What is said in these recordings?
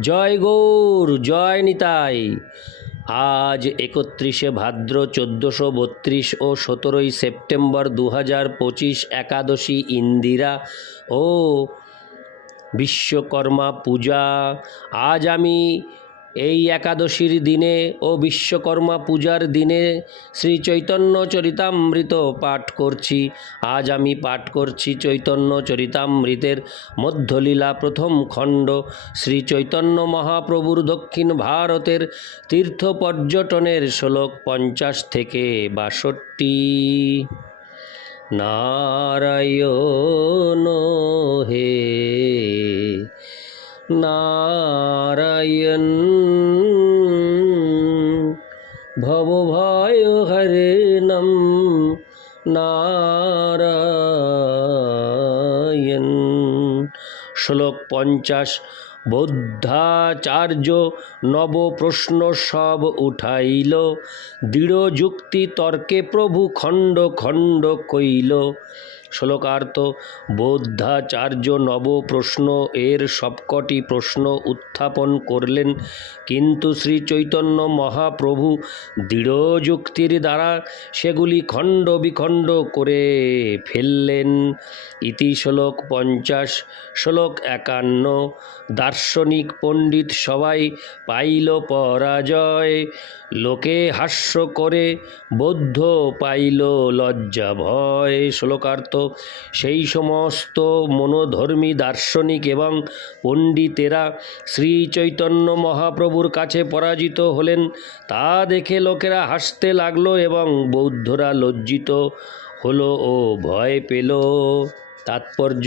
জয় গৌর, জয় নিতাই। আজ একত্রিশে ভাদ্র চোদ্দশো বত্রিশ ও সতেরোই সেপ্টেম্বর দু হাজার পঁচিশ একাদশী ইন্দিরা ও বিশ্বকর্মা পূজা। আজ আমি এই একাদশীর দিনে ও বিশ্বকর্মা পূজার দিনে শ্রী চৈতন্য চরিতামৃত পাঠ করছি। আজ আমি পাঠ করছি চৈতন্য চরিতামৃতের মধ্যলীলা প্রথম খণ্ড। শ্রী চৈতন্য মহাপ্রভুর দক্ষিণ ভারতের তীর্থ পর্যটনের শ্লোক পঞ্চাশ থেকে বাষট্টি। নারায়ণ হে নারায়ণ। ভবভয় হরে নম নারায়ণ। শ্লোক পঞ্চাশ, বৌদ্ধাচার্য নব প্রশ্ন সব উঠাইল দৃঢ় যুক্তি তর্কে প্রভু খণ্ড খণ্ড কইল। শ্লোকার্থ, বৌদ্ধাচার্য নব প্রশ্ন এর সবকটি প্রশ্ন উত্থাপন করলেন। কিন্তু শ্রী চৈতন্য মহাপ্রভু দৃঢ় যুক্তির দ্বারা সেগুলি খণ্ড বিখণ্ড করে ফেললেন। ইতি শ্লোক পঞ্চাশ, শ্লোক একান্ন, দার্শনিক পণ্ডিত সবাই পাইল পরাজয়, লোকে হাস্য করে, বৌদ্ধ পাইল লজ্জা ভয়। শ্লোকার্থ সেই সমস্ত মনোধর্মী দার্শনিক এবং পণ্ডিতেরা শ্রী চৈতন্য মহাপ্রভুর কাছে পরাজিত হলেন। তা দেখে লোকেরা হাসতে লাগল এবং বৌদ্ধরা লজ্জিত হলো ও ভয় পেল। তাৎপর্য,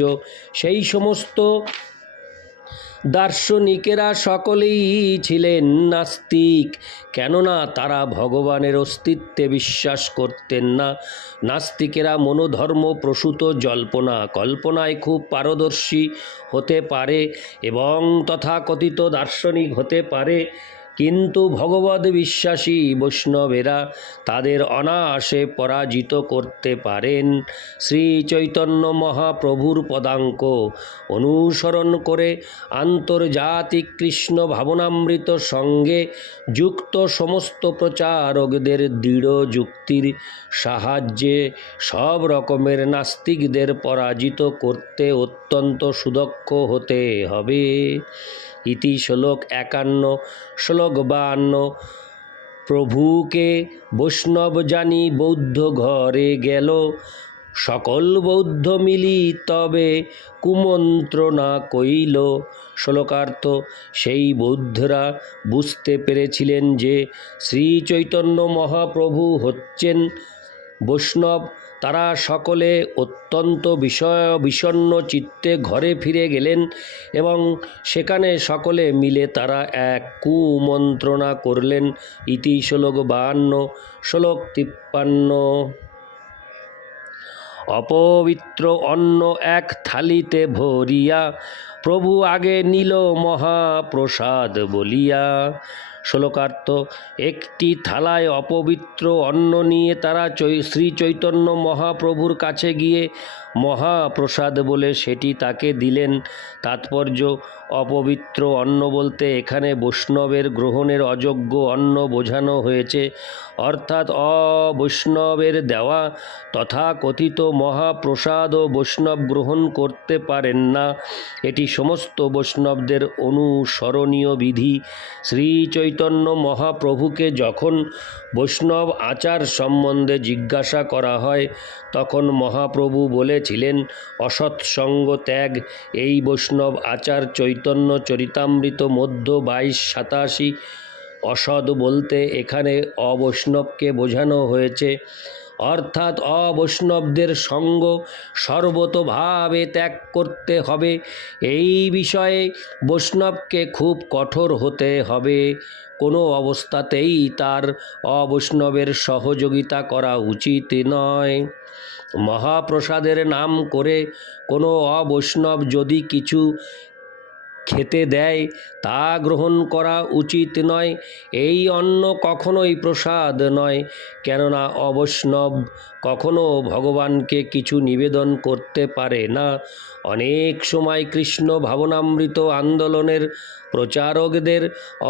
সেই সমস্ত দার্শনিকেরা সকলেই ছিলেন নাস্তিক, কেননা তারা ভগবানের অস্তিত্বে বিশ্বাস করতেন না। নাস্তিকেরা মনোধর্ম প্রসূত জল্পনা, কল্পনায় খুব পারদর্শী হতে পারে এবং তথাকথিত দার্শনিক হতে পারে। কিন্তু ভগবদ বিশ্বাসী বৈষ্ণবেরা তাদের অনায়াসে পরাজিত করতে পারেন। শ্রী চৈতন্য মহাপ্রভুর পদাঙ্ক অনুসরণ করে আন্তর্জাতিক কৃষ্ণ ভাবনামৃত সঙ্গে যুক্ত সমস্ত প্রচারকদের দৃঢ় যুক্তির সাহায্যে সব রকমের নাস্তিকদের পরাজিত করতে অত্যন্ত সুদক্ষ হতে হবে। ইতি শ্লোক একান্ন, শ্লোক বাহান্ন প্রভুকে বৈষ্ণব জানি বৌদ্ধ ঘরে গেল। সকল বৌদ্ধ মিলি তবে কুমন্ত্রণা কইল। শ্লোকার্থ, সেই বৌদ্ধরা বুঝতে পেরেছিলেন যে শ্রী চৈতন্য মহাপ্রভু হচ্ছেন বৈষ্ণব তারা সকলে অত্যন্ত বিষয় বিষণ্ণ চিত্তে ঘরে ফিরে গেলেন এবং সেখানে সকলে মিলে তারা এক কুমন্ত্রণা করলেন। ইতি শ্লোক বাহান্ন, শ্লোক তিপ্পান্ন। অপবিত্র অন্ন এক থালিতে ভরিয়া, প্রভু আগে নিল মহাপ্রসাদ বলিয়া শ্লোকার্থ একটি থালায় অপবিত্র অন্ন নিয়ে তারা শ্রী চৈতন্য মহাপ্রভুর কাছে গিয়ে মহাপ্রসাদ বলে সেটি তাকে দিলেন। তাৎপর্য, অপবিত্র অন্ন বলতে এখানে বৈষ্ণবের গ্রহণের অযোগ্য অন্ন বোঝানো হয়েছে। অর্থাৎ অবৈষ্ণবের দেওয়া তথা কথিত মহাপ্রসাদ ও বৈষ্ণব গ্রহণ করতে পারেন না। এটি সমস্ত বৈষ্ণবদের অনুসরণীয় বিধি। শ্রী চৈতন্য মহাপ্রভুকে যখন বৈষ্ণব আচার সম্বন্ধে জিজ্ঞাসা করা হয়, তখন মহাপ্রভু বলেছিলেন অসৎসঙ্গ ত্যাগ, এই বৈষ্ণব আচার চৈতন্য চরিতামৃত মধ্য বাইশ সাতাশি অসৎ বলতে এখানে অবৈষ্ণবকে বোঝানো হয়েছে। অর্থাৎ অবৈষ্ণবদের সঙ্গ সর্বতোভাবে ত্যাগ করতে হবে। এই বিষয়ে বৈষ্ণবকে খুব কঠোর হতে হবে। কোনো অবস্থাতেই তার অবৈষ্ণবের সহযোগিতা করা উচিত নয়। মহাপ্রসাদের নাম করে কোনো অবৈষ্ণব যদি কিছু খেতে দেয়, তা গ্রহণ করা উচিত নয়। এই অন্ন কখনোই প্রসাদ নয়। কেননা অবৈষ্ণব কখনো ভগবানকে কিছু নিবেদন করতে পারে না। অনেক সময় কৃষ্ণ ভাবনামৃত আন্দোলনের প্রচারকদের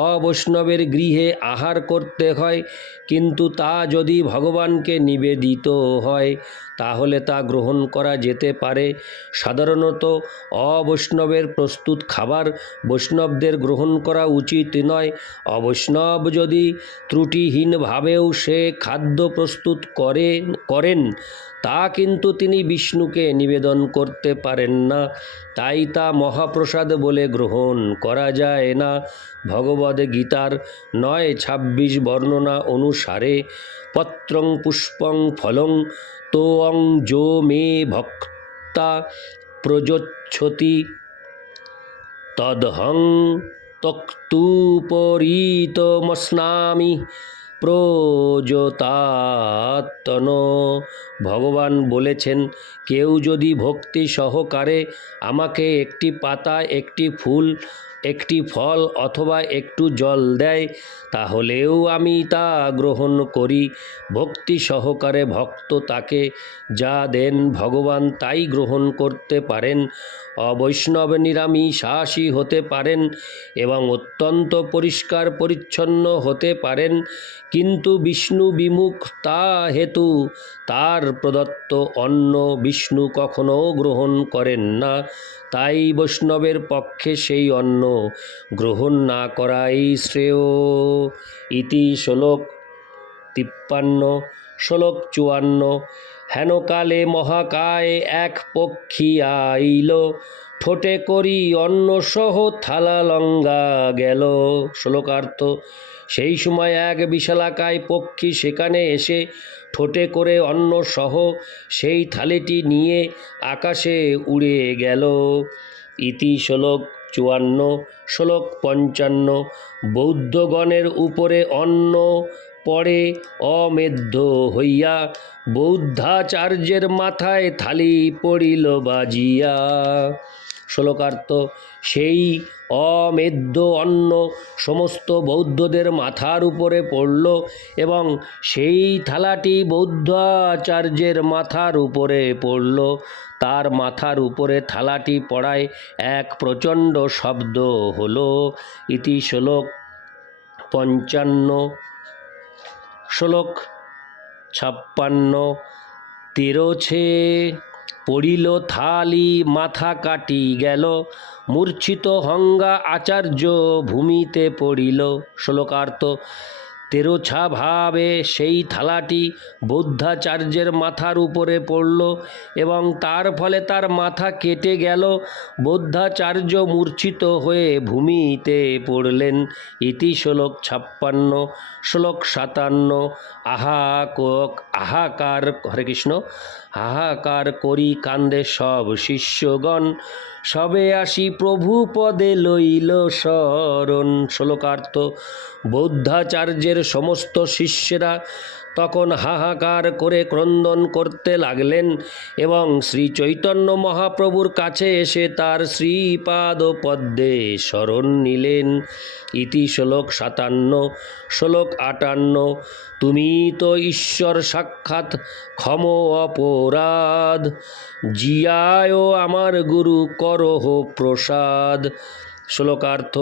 অবৈষ্ণবের গৃহে আহার করতে হয়, কিন্তু তা যদি ভগবানকে নিবেদিত হয়, তাহলে তা গ্রহণ করা যেতে পারে। সাধারণত অবৈষ্ণবের প্রস্তুত খাবার বৈষ্ণবদের গ্রহণ করা উচিত নয়। অবৈষ্ণব যদি ত্রুটিহীনভাবেও সে খাদ্য প্রস্তুত করে, করেন, তা কিন্তু তিনি বিষ্ণুকে নিবেদন করতে পারেন না। তাই তা মহাপ্রসাদ বলে গ্রহণ করা যায় না। ভগবদ গীতার নয় ছাব্বিশ বর্ণনা অনুসারে, পত্রং পুষ্পং ফলং তোয়ং যো মে ভক্তা প্রযোচ্ছতি তদহং তক্তুপরীতমস্নামি প্রযোতাত্তন ভগবান বলেছেন কেউ যদি ভক্তি সহকারে আমাকে একটি পাতা একটি ফুল একটি ফল অথবা একটু জল দেয়, তাহলেও আমি তা গ্রহণ করি। ভক্তি সহকারে ভক্ত তাকে যা দেন ভগবান তাই গ্রহণ করতে পারেন। অবৈষ্ণব নিরামিষাসী হতে পারেন এবং অত্যন্ত পরিষ্কার পরিচ্ছন্ন হতে পারেন। কিন্তু বিষ্ণু বিমুখ তা হেতু তার প্রদত্ত অন্ন বিষ্ণু কখনো গ্রহণ করেন না, তাই বৈষ্ণবের পক্ষে সেই অন্ন গ্রহণ না করাই শ্রেয়। ইতি শ্লোক তিপ্পান্ন, শ্লোক চুয়ান্ন, হেনকালে মহাকায় এক পক্ষী আইল, ঠোঁটে করি অন্ন সহ থালা লঙ্গা গেল। শ্লোকার্থ সেই সময় এক বিশালাকায় পক্ষী সেখানে এসে ঠোঁটে করে অন্ন সহ সেই থালিটি নিয়ে আকাশে উড়ে গেল। ইতি শ্লোক চুয়ান্ন, শ্লোক পঞ্চান্ন, বৌদ্ধগণের উপরে অন্ন পড়ে অমেধ্য হইয়া বৌদ্ধাচার্যের মাথায় থালি পড়িল বাজিয়া। শ্লোকার্থ, সেই অমেদ্য অন্ন সমস্ত বৌদ্ধদের মাথার উপরে পড়ল এবং সেই থালাটি বৌদ্ধাচার্যের মাথার উপরে পড়ল। তার মাথার উপরে থালাটি পড়ায় এক প্রচণ্ড শব্দ হলো। ইতি শ্লোক পঞ্চান্ন। শ্লোক ছাপ্পান্ন, তেরোছে পড়িল থালি মাথা কাটি গেল মূর্ছিত হঙ্গা আচার্য ভূমিতে পড়িল। শ্লোকার্থ তেরোছা ভাবে সেই থালাটি বৌদ্ধাচার্যের মাথার উপরে পড়ল এবং তার ফলে তার মাথা কেটে গেল। বৌদ্ধাচার্য মূর্ছিত হয়ে ভূমিতে পড়লেন। ইতি শ্লোক ছাপ্পান্ন, শ্লোক সাতান্ন, আহা কক, আহাকার, হরে কৃষ্ণ হাহাকার করি কান্দে সব শিষ্যগণ। সবে আসি প্রভু পদে লইল শরণ। শ্লোকার্থ, বৌদ্ধাচার্যের সমস্ত শিষ্যেরা তখন হাহাকার করে ক্রন্দন করতে লাগলেন এবং শ্রী চৈতন্য মহাপ্রভুর কাছে এসে তার শ্রীপাদ পদ্মে শরণ নিলেন। ইতি শ্লোক সাতান্ন, শ্লোক আটান্ন, তুমি তো ঈশ্বর সাক্ষাৎ, ক্ষম অপরাধ, জিয়ায় আমার গুরু করহ প্রসাদ শ্লোকার্থ,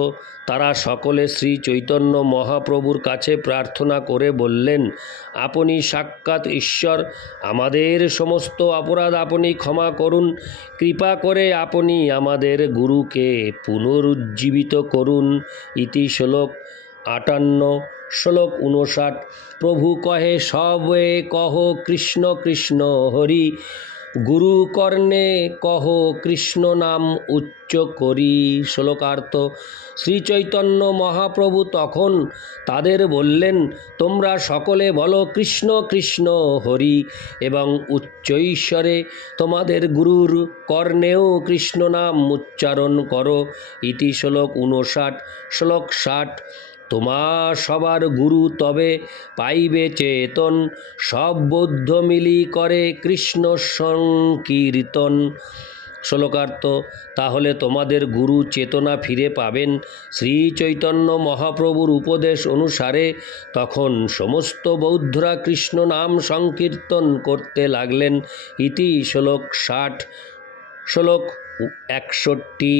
তারা সকলে শ্রী চৈতন্য মহাপ্রভুর কাছে প্রার্থনা করে বললেন, আপনি সাক্ষাৎ ঈশ্বর, আমাদের সমস্ত অপরাধ আপনি ক্ষমা করুন, কৃপা করে আপনি আমাদের গুরুকে পুনরুজ্জীবিত করুন। ইতি শ্লোক আটান্ন, শ্লোক উনষাট প্রভু কহে, সবে কহ কৃষ্ণ কৃষ্ণ হরি গুরু কর্ণে কহ কৃষ্ণ নাম উচ্চ করি। শ্লোকার্থ শ্রী চৈতন্য মহাপ্রভু তখন তাদের বললেন, তোমরা সকলে বলো কৃষ্ণ কৃষ্ণ হরি এবং উচ্চৈশ্বরে তোমাদের গুরুর কর্ণেও কৃষ্ণ নাম উচ্চারণ করো। ইতি শ্লোক উনষাট শ্লোক ষাট। তোমা সবার গুরু তবে পাইবে চেতন। সব বৌদ্ধ মিলি করে কৃষ্ণ সংকীর্তন। শ্লোকার্থ, তাহলে তোমাদের গুরু চেতনা ফিরে পাবেন। শ্রী চৈতন্য মহাপ্রভুর উপদেশ অনুসারে তখন সমস্ত বৌদ্ধরা কৃষ্ণ নাম সংকীর্তন করতে লাগলেন। ইতি শ্লোক ষাট, শ্লোক একষট্টি।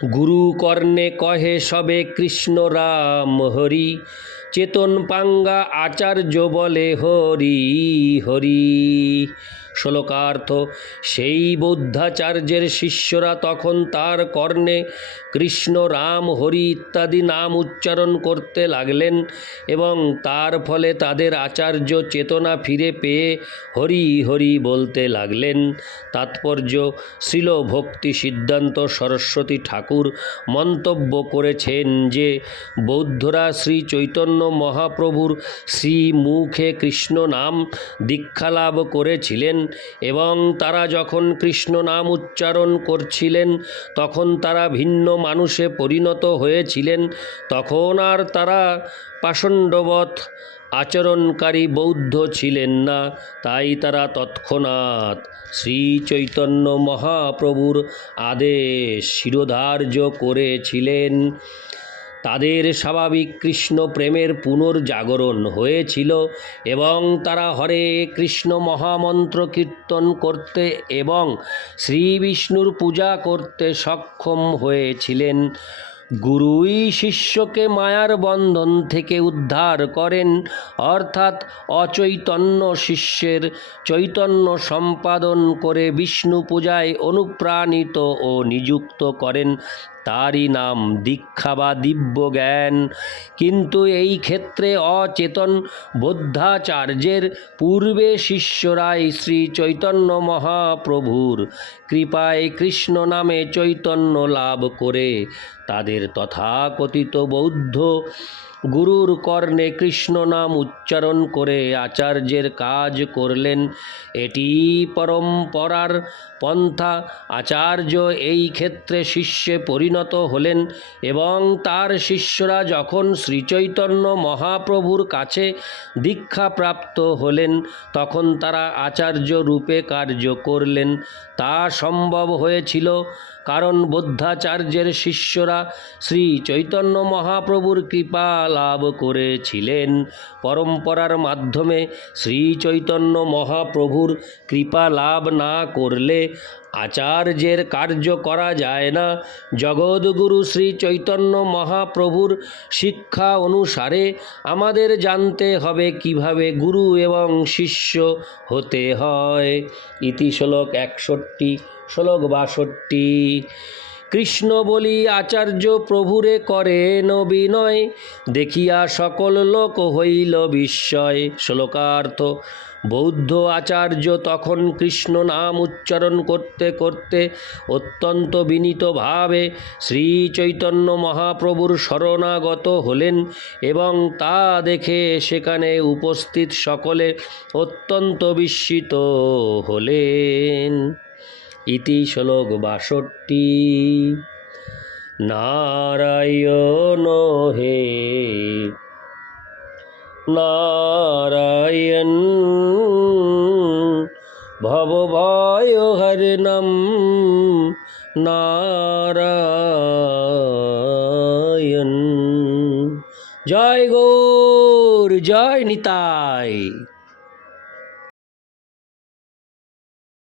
গুরু কর্ণে কহে সবে কৃষ্ণ রাম হরি চেতন পাঙ্গা আচার্য বলে হরি হরি। শ্লোকার্থ, সেই বৌদ্ধাচার্যের শিষ্যরা তখন তার কর্ণে কৃষ্ণ, রাম, হরি ইত্যাদি নাম উচ্চারণ করতে লাগলেন এবং তার ফলে তাদের আচার্য চেতনা ফিরে পেয়ে হরি হরি বলতে লাগলেন। তাৎপর্য, শ্রীল ভক্তি সিদ্ধান্ত সরস্বতী ঠাকুর মন্তব্য করেছেন যে, বৌদ্ধরা শ্রী চৈতন্য মহাপ্রভুর শ্রী মুখে কৃষ্ণ নাম দীক্ষালাভ করেছিলেন এবং তারা যখন কৃষ্ণ নাম উচ্চারণ করছিলেন, তখন তারা ভিন্ন মানুষে পরিণত হয়েছিলেন। তখন আর তারা পাষণ্ডবৎ আচরণকারী বৌদ্ধ ছিলেন না। তাই তারা তৎক্ষণাৎ শ্রী চৈতন্য মহাপ্রভুর আদেশ শিরোধার্য করেছিলেন। তাদের স্বাভাবিক কৃষ্ণ প্রেমের পুনর্জাগরণ হয়েছিল এবং তারা হরে কৃষ্ণ মহামন্ত্র কীর্তন করতে এবং শ্রী বিষ্ণুর পূজা করতে সক্ষম হয়েছিলেন। গুরুই শিষ্যকে মায়ার বন্ধন থেকে উদ্ধার করেন, অর্থাৎ অচৈতন্য শিষ্যের চৈতন্য সম্পাদন করে বিষ্ণু পূজায় অনুপ্রাণিত ও নিযুক্ত করেন। তারই নাম দীক্ষা বা দিব্য জ্ঞান। কিন্তু এই ক্ষেত্রে অচেতন বৌদ্ধাচার্যের পূর্বে শিষ্যরাই শ্রী চৈতন্য মহাপ্রভুর কৃপায় কৃষ্ণ নামে চৈতন্য লাভ করে। তাদের তথাকথিত বৌদ্ধ গুরুর কর্ণে কৃষ্ণ নাম উচ্চারণ করে আচার্যের কাজ করলেন। এটি পরম্পরার পন্থা আচার্য এই ক্ষেত্রে শিষ্যে পরিণত হলেন এবং তার শিষ্যরা যখন শ্রীচৈতন্য মহাপ্রভুর কাছে দীক্ষাপ্রাপ্ত হলেন, তখন তারা আচার্য রূপে কার্য করলেন। তা সম্ভব হয়েছিল কারণ বৌদ্ধাচার্যের শিষ্যরা শ্রী চৈতন্য মহাপ্রভুর কৃপা লাভ করেছিলেন। পরম্পরার মাধ্যমে শ্রী চৈতন্য মহাপ্রভুর কৃপা লাভ না করলে আচার্যের কার্য করা যায় না। জগৎগুরু শ্রী চৈতন্য মহাপ্রভুর শিক্ষা অনুসারে আমাদের জানতে হবে কীভাবে গুরু এবং শিষ্য হতে হয়। ইতি শ্লোক একষট্টি, শ্লোক বাষট্টি। কৃষ্ণ বলি আচার্য প্রভুরে করেন বিনয় দেখিয়া সকল লোক হইল বিস্ময়। শ্লোকার্থ, বৌদ্ধ আচার্য তখন কৃষ্ণ নাম উচ্চারণ করতে করতে অত্যন্ত বিনীতভাবে শ্রী চৈতন্য মহাপ্রভুর শরণাগত হলেন এবং তা দেখে সেখানে উপস্থিত সকলে অত্যন্ত বিস্মিত হলেন। ইতি শ্লোক বাষট্টি। নারায়ণ হে নারায়ণ ভবভয় হরণম নারায়ণ। জয় গৌর জয় নিতাই।